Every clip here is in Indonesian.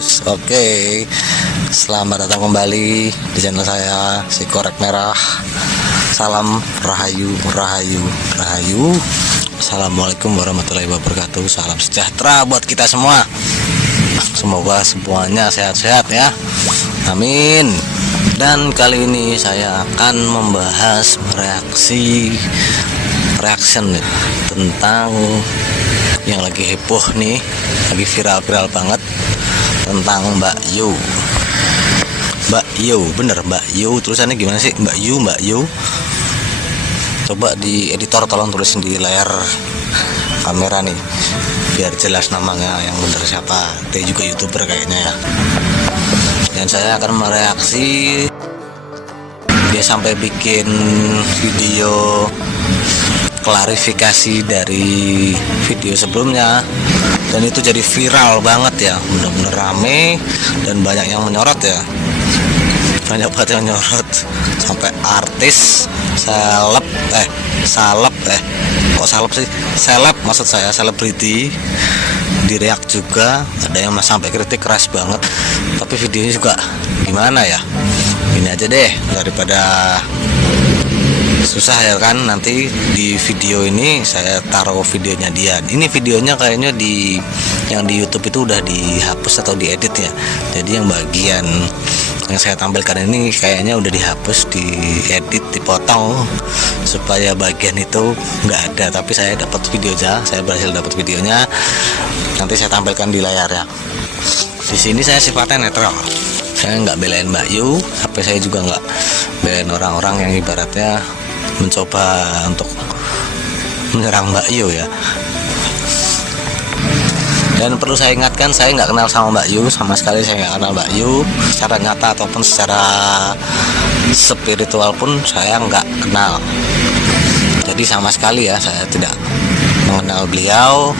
bos. Oke, selamat datang kembali di channel saya, si Korek Merah. Salam rahayu, rahayu, rahayu. Assalamualaikum warahmatullahi wabarakatuh. Salam sejahtera buat kita semua. Semoga semuanya sehat-sehat ya. Amin. Dan kali ini saya akan membahas reaction nih, tentang yang lagi heboh nih, lagi viral-viral banget, tentang Mbak Yu. Mbak Yu, bener Mbak Yu, tulisannya gimana sih? Mbak Yu. Coba di editor tolong tulisin di layar kamera nih, biar jelas namanya yang bener siapa. Dia juga YouTuber kayaknya ya. Dan saya akan mereaksi. Dia sampai bikin video klarifikasi dari video sebelumnya, dan itu jadi viral banget ya, bener-bener rame dan banyak yang menyorot ya, banyak banget yang menyorot, sampai artis, seleb maksud saya, selebriti direak juga, ada yang sampai kritik keras banget. Tapi videonya juga gimana ya, ini aja deh daripada susah ya kan. Nanti di video ini saya taruh videonya dia. Ini videonya kayaknya yang di YouTube itu udah dihapus atau diedit ya. Jadi yang bagian yang saya tampilkan ini kayaknya udah dihapus, diedit, dipotong supaya bagian itu nggak ada. Tapi saya dapat videonya, saya berhasil dapat videonya. Nanti saya tampilkan di layar ya. Di sini saya sifatnya netral. Saya nggak belain Mbak Yu, tapi saya juga nggak belain orang-orang yang ibaratnya mencoba untuk menyerang Mbak Yu ya. Dan perlu saya ingatkan, saya nggak kenal sama Mbak Yu, sama sekali saya nggak kenal Mbak Yu secara nyata ataupun secara spiritual pun saya nggak kenal. Jadi sama sekali ya, saya tidak mengenal beliau,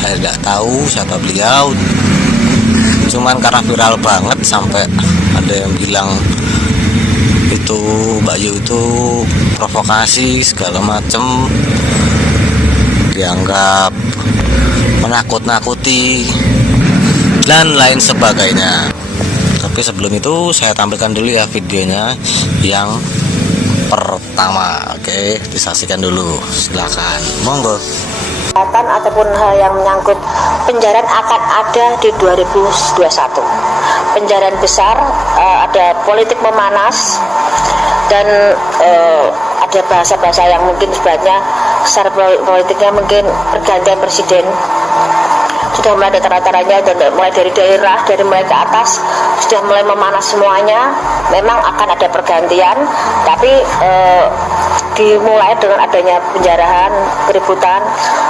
saya tidak tahu siapa beliau. Cuman karena viral banget sampai ada yang bilang itu Mbak Yu itu provokasi segala macem, dianggap menakut-nakuti dan lain sebagainya. Tapi sebelum itu saya tampilkan dulu ya videonya yang pertama. Oke, disaksikan dulu, silakan, monggo. Ataupun hal yang menyangkut penjarahan akan ada di 2021. Penjarahan besar, ada politik memanas, dan ada bahasa-bahasa yang mungkin sebenarnya secara politiknya mungkin pergantian presiden sudah mulai ada tara-taranya, dan mulai dari daerah, dari mulai ke atas sudah mulai memanas semuanya. Memang akan ada pergantian, tapi dimulai dengan adanya penjarahan, keributan,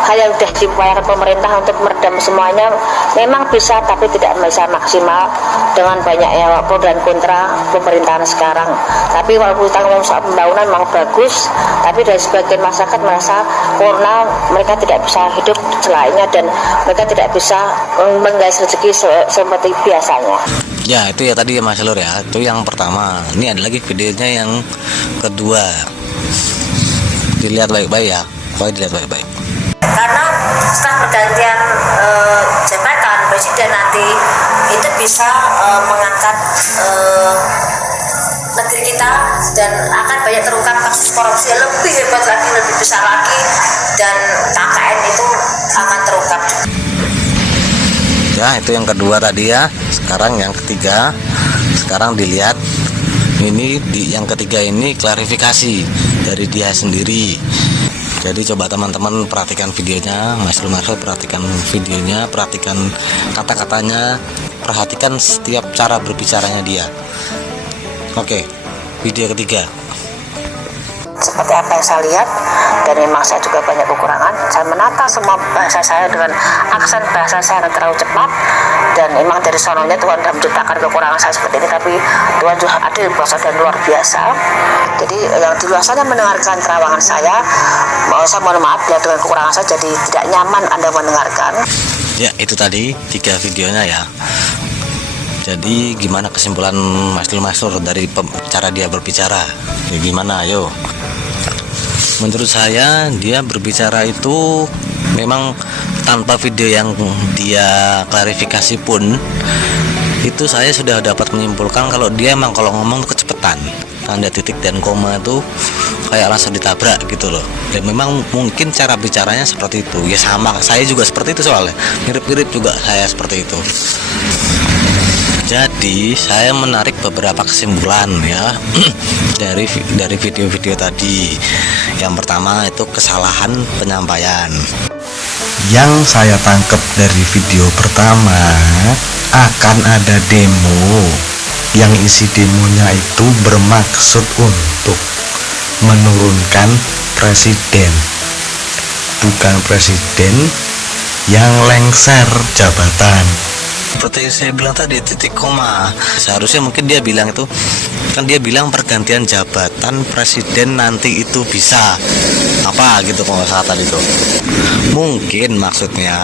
hal yang sudah diupayakan pemerintah untuk meredam semuanya memang bisa, tapi tidak bisa maksimal dengan banyaknya pro dan kontra pemerintahan sekarang. Tapi walaupun tanggung soal pembangunan memang bagus, tapi dari sebagian masyarakat merasa karena mereka tidak bisa hidup selainnya dan mereka tidak bisa menggais rezeki seperti biasanya. Ya itu ya tadi ya Mas Lur ya, itu yang pertama. Ini ada lagi videonya yang kedua, dilihat baik-baik ya, pokoknya dilihat baik-baik. Karena setelah pergantian jabatan presiden nanti itu bisa mengangkat negeri kita, dan akan banyak terungkap kasus korupsi yang lebih hebat lagi, lebih besar lagi, dan KKN itu akan terungkap. Ya itu yang kedua tadi ya. Sekarang yang ketiga, sekarang dilihat ini yang ketiga ini klarifikasi dari dia sendiri. Jadi coba teman-teman perhatikan videonya, Mas Lur perhatikan videonya, perhatikan kata-katanya, perhatikan setiap cara berbicaranya dia. Oke, video ketiga. Seperti apa yang saya lihat, dan memang saya juga banyak kekurangan. Saya menata semua bahasa saya dengan aksen bahasa saya yang terlalu cepat, dan memang dari sononya Tuhan sudah menciptakan kekurangan saya seperti ini. Tapi Tuhan juga adil, kuasa dan luar biasa. Jadi yang di luar sana mendengarkan terawangan saya mohon maaf bila dengan kekurangan saya jadi tidak nyaman Anda mendengarkan. Ya itu tadi 3 videonya ya. Jadi gimana kesimpulan Mas Lur dari cara dia berbicara? Ya gimana, ayo. Menurut saya dia berbicara itu memang tanpa video yang dia klarifikasi pun itu saya sudah dapat menyimpulkan kalau dia emang kalau ngomong tuh kecepatan, tanda titik dan koma itu kayak langsung ditabrak gitu loh. Dan memang mungkin cara bicaranya seperti itu. Ya sama, saya juga seperti itu soalnya. Mirip-mirip juga saya seperti itu. Jadi saya menarik beberapa kesimpulan ya dari video-video tadi. Yang pertama itu kesalahan penyampaian. Yang saya tangkap dari video pertama, akan ada demo yang isi demonya itu bermaksud untuk menurunkan presiden, bukan presiden yang lengser jabatan. Seperti yang saya bilang tadi, titik koma. Seharusnya mungkin dia bilang itu, kan dia bilang pergantian jabatan presiden nanti itu bisa apa gitu kalau nggak salah tadi itu. Mungkin maksudnya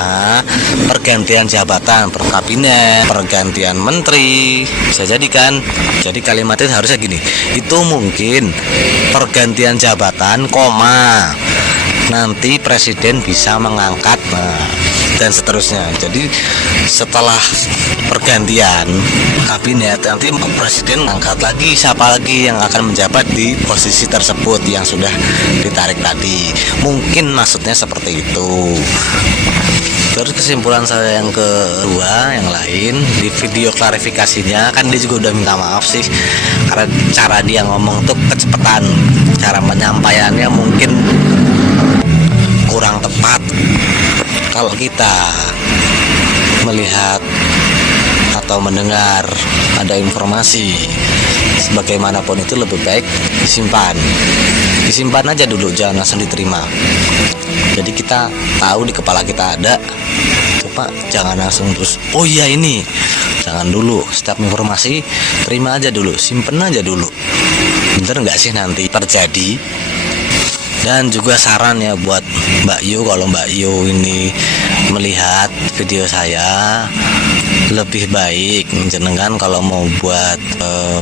pergantian jabatan per kabinet, pergantian menteri, bisa jadi kan. Jadi kalimatnya harusnya gini, itu mungkin pergantian jabatan koma nanti presiden bisa mengangkat, dan seterusnya. Jadi setelah pergantian kabinet nanti presiden mengangkat lagi siapa lagi yang akan menjabat di posisi tersebut yang sudah ditarik tadi. Mungkin maksudnya seperti itu. Terus kesimpulan saya yang kedua, yang lain di video klarifikasinya kan dia juga udah minta maaf sih karena cara dia ngomong tuh kecepatan, cara penyampaiannya mungkin kurang tepat. Kalau kita melihat atau mendengar ada informasi sebagaimanapun itu lebih baik disimpan aja dulu, jangan langsung diterima. Jadi kita tahu di kepala kita ada, coba jangan langsung terus oh iya ini, jangan dulu. Setiap informasi terima aja dulu, simpen aja dulu, bener nggak sih nanti terjadi. Dan juga saran ya buat Mbak Yu, kalau Mbak Yu ini melihat video saya, lebih baik jenengan kalau mau buat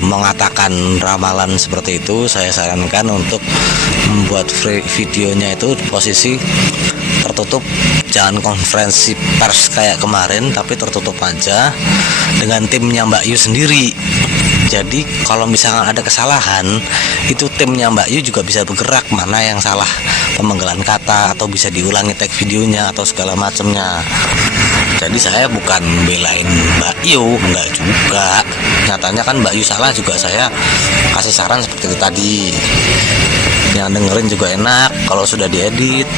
mengatakan ramalan seperti itu, saya sarankan untuk membuat videonya itu posisi tertutup, jangan konferensi pers kayak kemarin, tapi tertutup aja dengan timnya Mbak Yu sendiri. Jadi kalau misalkan ada kesalahan, itu timnya Mbak Yu juga bisa bergerak mana yang salah pemenggalan kata, atau bisa diulangi tag videonya atau segala macamnya. Jadi saya bukan belain Mbak Yu, enggak juga. Nyatanya kan Mbak Yu salah juga saya kasih saran seperti itu tadi. Yang dengerin juga enak kalau sudah diedit.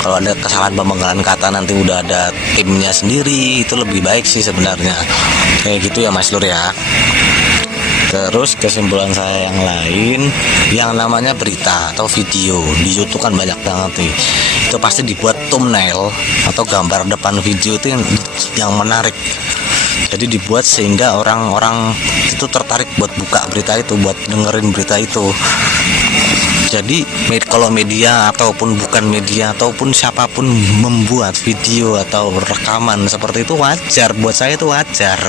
Kalau ada kesalahan pemenggalan kata nanti udah ada timnya sendiri, itu lebih baik sih sebenarnya. Kayak gitu ya Mas Lur ya. Terus kesimpulan saya yang lain, yang namanya berita atau video di YouTube kan banyak banget nih. Itu pasti dibuat thumbnail atau gambar depan video itu yang menarik. Jadi dibuat sehingga orang-orang itu tertarik buat buka berita itu, buat dengerin berita itu. Jadi kalau media ataupun bukan media ataupun siapapun membuat video atau rekaman seperti itu wajar, buat saya itu wajar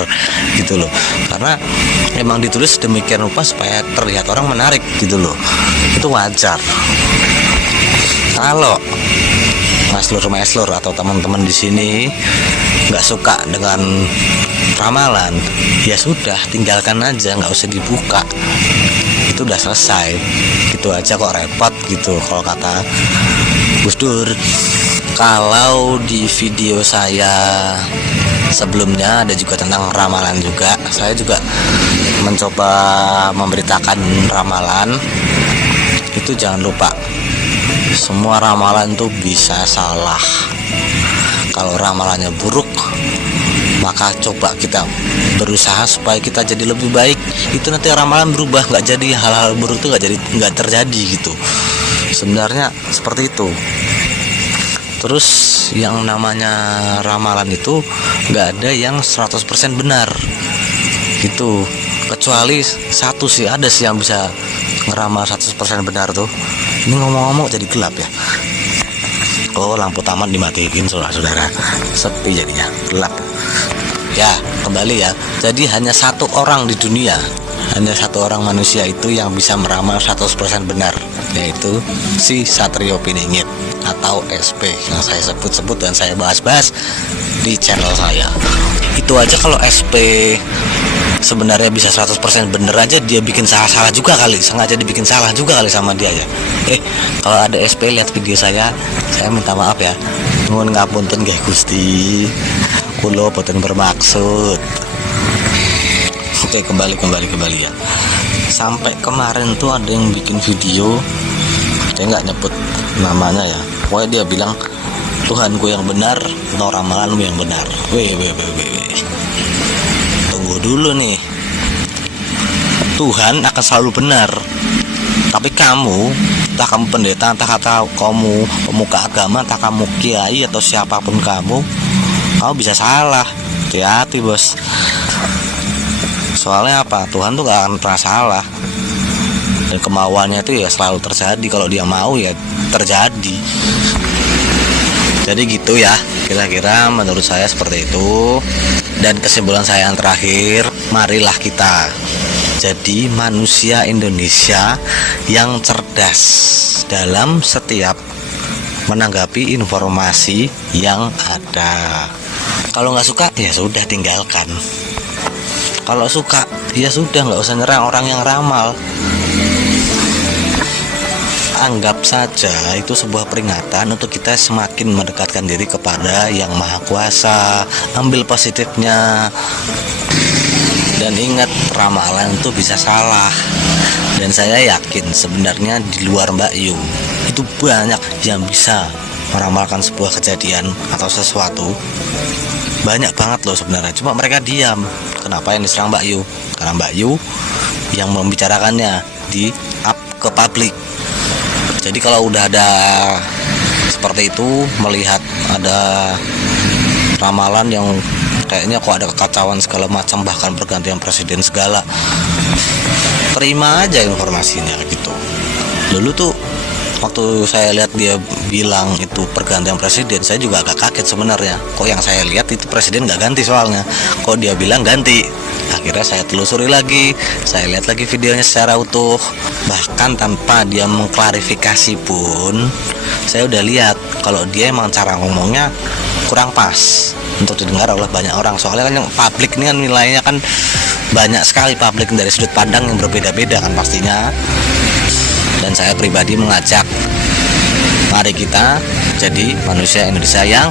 gitu loh. Karena emang ditulis demikian rupa supaya terlihat orang menarik gitu loh. Itu wajar. Kalau Mas Lur atau teman-teman di sini nggak suka dengan ramalan, ya sudah, tinggalkan aja, nggak usah dibuka. Itu udah selesai, gitu aja kok repot gitu kalau kata Gus Dur. Kalau di video saya sebelumnya ada juga tentang ramalan juga, saya juga mencoba memberitakan ramalan. Itu jangan lupa, semua ramalan tuh bisa salah. Kalau ramalannya buruk, maka coba kita berusaha supaya kita jadi lebih baik. Itu nanti ramalan berubah, nggak jadi hal-hal buruk itu nggak terjadi gitu. Sebenarnya seperti itu. Terus yang namanya ramalan itu nggak ada yang 100% benar gitu. Kecuali satu sih, ada sih yang bisa ngeramal 100% benar tuh. Ini ngomong-ngomong jadi gelap ya. Oh, lampu taman dimatiin saudara-saudara, sepi jadinya, gelap. Ya, kembali ya. Jadi hanya satu orang di dunia, hanya satu orang manusia itu yang bisa meramal 100% benar, yaitu si Satrio Piningit. atau SP yang saya sebut-sebut dan saya bahas-bahas di channel saya. Itu aja kalau SP sebenarnya bisa 100% bener aja, dia bikin salah-salah juga kali, sengaja dibikin salah juga kali sama dia ya. Kalau ada SP lihat video saya minta maaf ya, nuwun ngapunten nggih Gusti, kula boten bermaksud. Oke, kembali ya. Sampai kemarin tuh ada yang bikin video, dia nggak nyebut namanya ya, pokoknya dia bilang Tuhanku yang benar atau ramalanmu yang benar. Tunggu dulu nih, Tuhan akan selalu benar, tapi kamu, entah kamu pendeta, entah kamu pemuka agama, entah kamu kiai atau siapapun kamu bisa salah. Hati-hati bos, soalnya apa, Tuhan tuh gak akan pernah salah, dan kemauannya itu ya selalu terjadi. Kalau dia mau ya terjadi. Jadi gitu ya, kira-kira menurut saya seperti itu. Dan kesimpulan saya yang terakhir, marilah kita jadi manusia Indonesia yang cerdas dalam setiap menanggapi informasi yang ada. Kalau nggak suka ya sudah, tinggalkan. Kalau suka ya sudah, nggak usah nyerang orang yang ramal. Anggap saja itu sebuah peringatan untuk kita semakin mendekatkan diri kepada Yang Maha Kuasa. Ambil positifnya, dan ingat, ramalan itu bisa salah. Dan saya yakin sebenarnya di luar Mbak Yu itu banyak yang bisa meramalkan sebuah kejadian atau sesuatu. Banyak banget loh sebenarnya, cuma mereka diam. Kenapa yang diserang Mbak Yu? Karena Mbak Yu yang membicarakannya di up ke publik. Jadi kalau udah ada seperti itu, melihat ada ramalan yang kayaknya kok ada kekacauan segala macam, bahkan pergantian presiden segala, terima aja informasinya gitu. Dulu tuh waktu saya lihat dia bilang itu pergantian presiden, saya juga agak kaget sebenarnya. Kok yang saya lihat itu presiden nggak ganti, soalnya kok dia bilang ganti. Akhirnya saya telusuri lagi, saya lihat lagi videonya secara utuh, bahkan tanpa dia mengklarifikasi pun saya udah lihat kalau dia emang cara ngomongnya kurang pas untuk didengar oleh banyak orang. Soalnya kan yang publik ini kan nilainya kan banyak sekali, publik dari sudut pandang yang berbeda-beda kan pastinya. Dan saya pribadi mengajak, mari kita jadi manusia Indonesia yang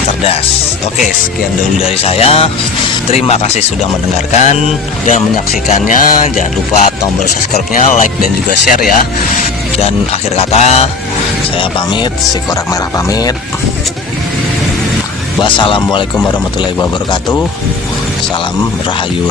cerdas. Oke, sekian dulu dari saya. Terima kasih sudah mendengarkan dan menyaksikannya. Jangan lupa tombol subscribe-nya, like dan juga share ya. Dan akhir kata, saya pamit, si Korak Merah pamit. Wassalamualaikum warahmatullahi wabarakatuh. Salam rahayu.